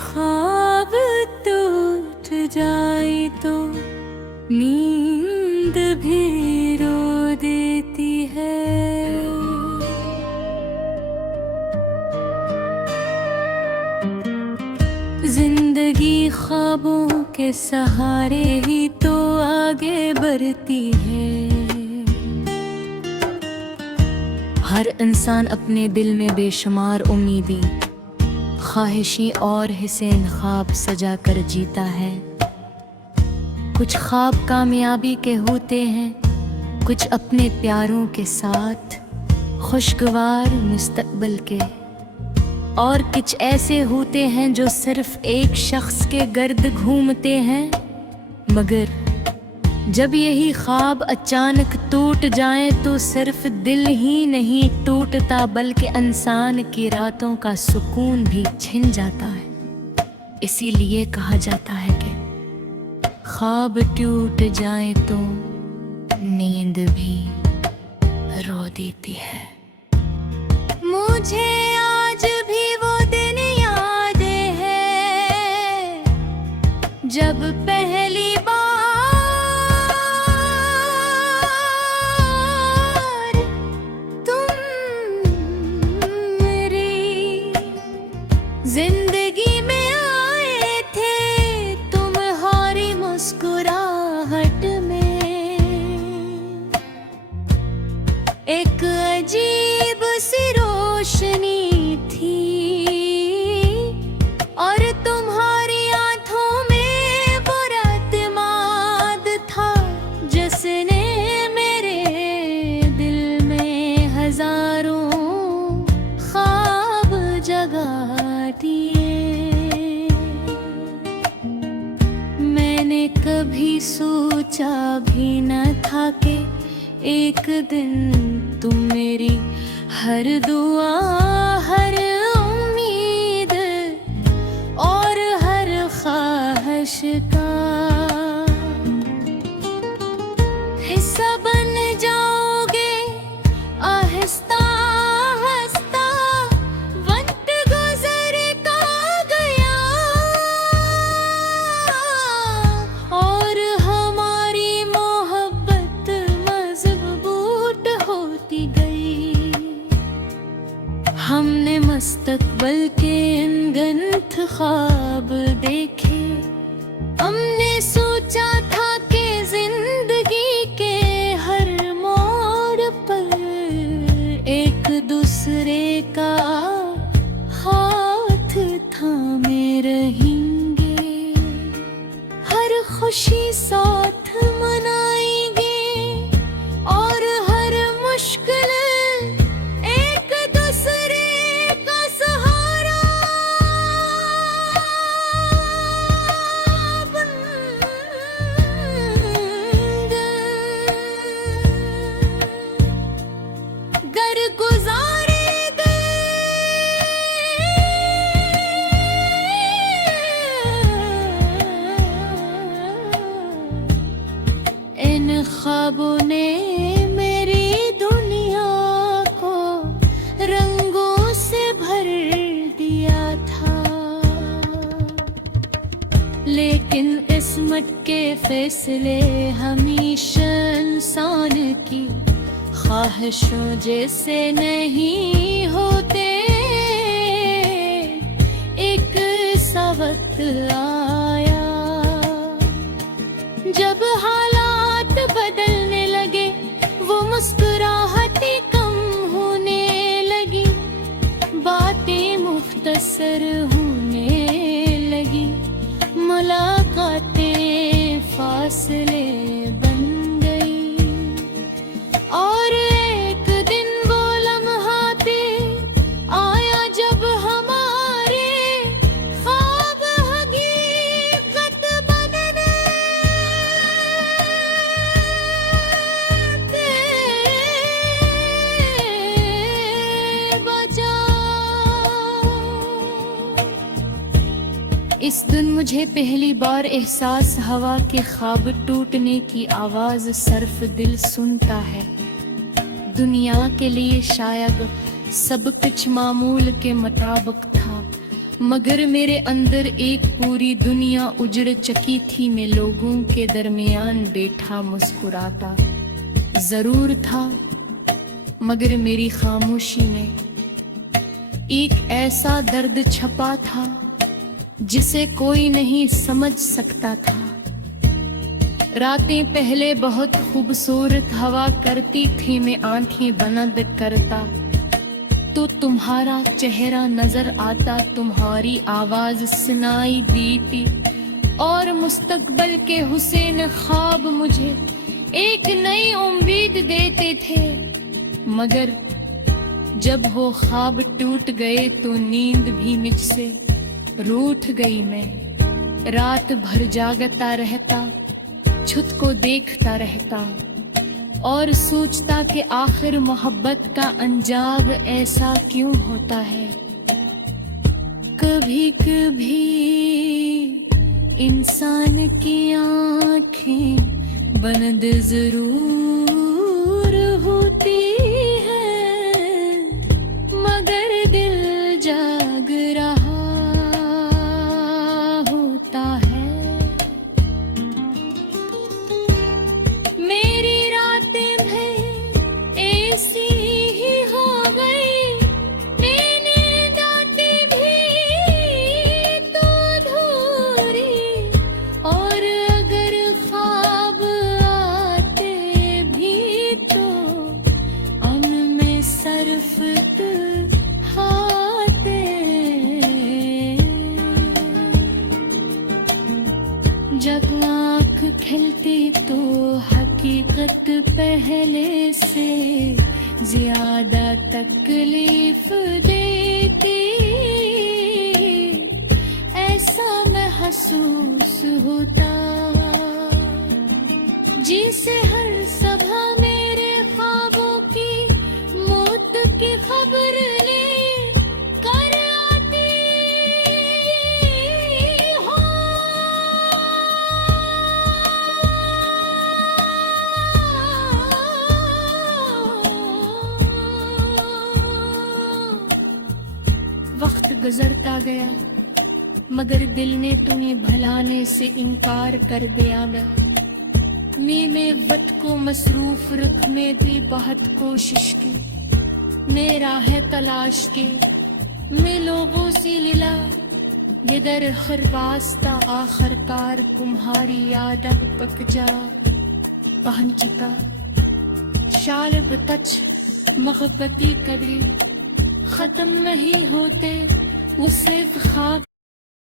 ख्वाब टूट जाए तो नींद भी रो देती है। जिंदगी ख्वाबों के सहारे ही तो आगे बढ़ती है। हर इंसान अपने दिल में बेशुमार उम्मीदें, ख्वाहिशें और हुसैन ख्वाब सजा कर जीता है। कुछ ख्वाब कामयाबी के होते हैं, कुछ अपने प्यारों के साथ खुशगवार मुस्तकबिल के, और कुछ ऐसे होते हैं जो सिर्फ एक शख्स के गर्द घूमते हैं। मगर जब यही ख्वाब अचानक टूट जाए तो सिर्फ दिल ही नहीं टूटता बल्कि इंसान की रातों का सुकून भी छिन जाता है। इसीलिए कहा जाता है कि ख्वाब टूट जाए तो नींद भी रो देती है। मुझे आज भी वो दिन याद है जब पहली बार जिंदगी में आए थे, तुम्हारी मुस्कुराहट में एक अजीब सी रोशनी थी, और तुम्हारी आंखों में वो एतमाद था जिसने मेरे दिल में हजारों ख्वाब जगा दिए। मैंने कभी सोचा भी न था कि एक दिन तुम मेरी हर दुआ, हर उम्मीद और हर ख्वाहिश का हिस्सा बन जाओगे। आहिस्ता हमने मुस्तकबिल के अनगिनत ख्वाब देखे। हमने सोचा था कि जिंदगी के हर मोड़ पर एक दूसरे का हाथ थामे रहेंगे, हर खुशी साथ मनाएंगे और हर मुश्किल ख्वाबों ने मेरी दुनिया को रंगों से भर दिया था। लेकिन किस्मत के फैसले हमेशा इंसान की ख्वाहिशों जैसे नहीं होते। एक सा वक्त आया जब हालात बदलने लगे, वो मुस्कुराहटें कम होने लगी, बातें मुख्तसर होने लगी, मुलाकातें फासले बन गई। और एक दिन वो लम्हा पे आया जब हमारे ख्वाब हकीकत बनने इस दिन मुझे पहली बार एहसास हवा के ख्वाब टूटने की आवाज सर्फ दिल सुनता है। दुनिया के लिए शायद सब कुछ मामूल के मुताबिक था, मगर मेरे अंदर एक पूरी दुनिया उजड़ चकी थी। मैं लोगों के दरमियान बैठा मुस्कुराता जरूर था, मगर मेरी खामोशी में एक ऐसा दर्द छपा था जिसे कोई नहीं समझ सकता था। रातें पहले बहुत खूबसूरत हवा करती थी। मैं आंखें बंद करता तो तुम्हारा चेहरा नजर आता, तुम्हारी आवाज सुनाई देती और मुस्तकबल के हुसैन ख्वाब मुझे एक नई उम्मीद देते थे। मगर जब वो ख्वाब टूट गए तो नींद भी मुझसे रूठ गई। मैं रात भर जागता रहता, छत को देखता रहता और सोचता कि आखिर मोहब्बत का अंजाम ऐसा क्यों होता है। कभी कभी इंसान की आंखें बंद जरूर होती है, मगर दिल जाग रहा होता है। मेरी रातें भी ऐसी ही हो गई, मैंने दाती भी तो अधूरी, और अगर ख्वाब आते भी तो उनमें सर्फ हाथे। जब आँख खिलती तो हकीकत पहले से ज्यादा तकलीफ देती, ऐसा महसूस होता जिसे हर सभा मेरे ख्वाबों की मौत की खबर ले कर आती हो। वक्त गुजरता गया, मगर दिल ने तुम्हें भलाने से इनकार कर दिया। मैं वक्त को मसरूफ रख में भी बहुत कोशिश की, मेरा है तलाश के मैं लोगों से लिला निदर हर वास्ता आखिरकार तुम्हारी याद पक जा। पहन चिता शाल बतच मोहब्बती कभी खत्म नहीं होते, वो सिर्फ ख्वाब